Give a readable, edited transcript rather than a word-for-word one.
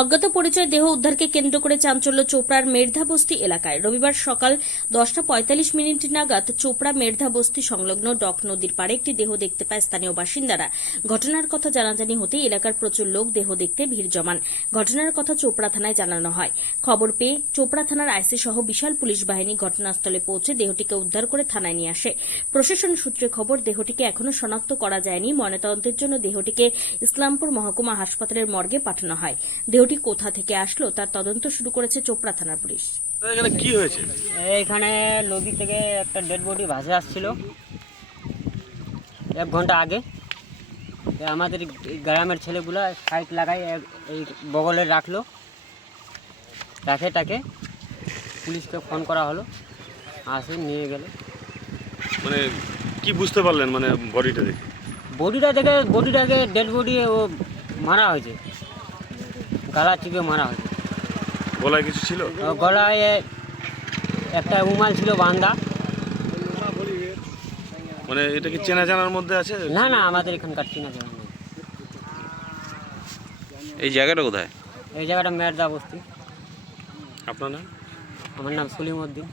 অজ্ঞাত পরিচয় দেহ উদ্ধারকে কেন্দ্র করে চাঞ্চল্য চোপড়ার মের্ধা বস্তি এলাকায়। রবিবার সকাল 10:45 নাগাদ চোপড়া মের্ধা বস্তি সংলগ্ন ডক নদীর পাড়ে একটি দেহ দেখতে পায় স্থানীয় বাসিন্দারা। ঘটনার কথা জানাজানি হতেই এলাকার প্রচুর লোক দেহ দেখতে ভিড় জমান। ঘটনার কথা চোপড়া থানায় জানানো হয়। খবর পেয়ে চোপড়া থানার আইসি সহ বিশাল পুলিশ বাহিনী ঘটনাস্থলে পৌঁছে দেহটিকে উদ্ধার করে থানায় নিয়ে আসে। প্রশাসন সূত্রে খবর, দেহটিকে এখনও শনাক্ত করা যায়নি। ময়নাতদন্তের জন্য দেহটিকে ইসলামপুর মহকুমা হাসপাতালের মর্গে পাঠানো হয়। দেহটি কোথা থেকে আসলো তার তদন্ত শুরু করেছে চোপড়া থানার পুলিশ। এখানে কি হয়েছে? এইখানে নদী থেকে একটা ডেড বডি ভাসে আসছিল 1 ঘন্টা আগে। আমাদের গ্রামের ছেলেগুলো সাইড লাগাই এই বগলে রাখলো, তাকে পুলিশকে ফোন করা হলো, আসে নিয়ে গেল। মানে কি বুঝতে পারলেন মানে বডিটাকে ডেড বডি ও মারা হয়েছে, গলা চিপে মারা হয়েছে। গলায় কিছু ছিল? গলায় একটা উমাল ছিল বান্ধা। মানে এটা কি চেনা জানার মধ্যে আছে? না আমাদের এখানকার চিনা জানা নেই। এই জায়গাটা কোথায়? এই জায়গাটা মের্ধা বস্তি। আপনার নাম? আমার নাম সলিম উদ্দিন।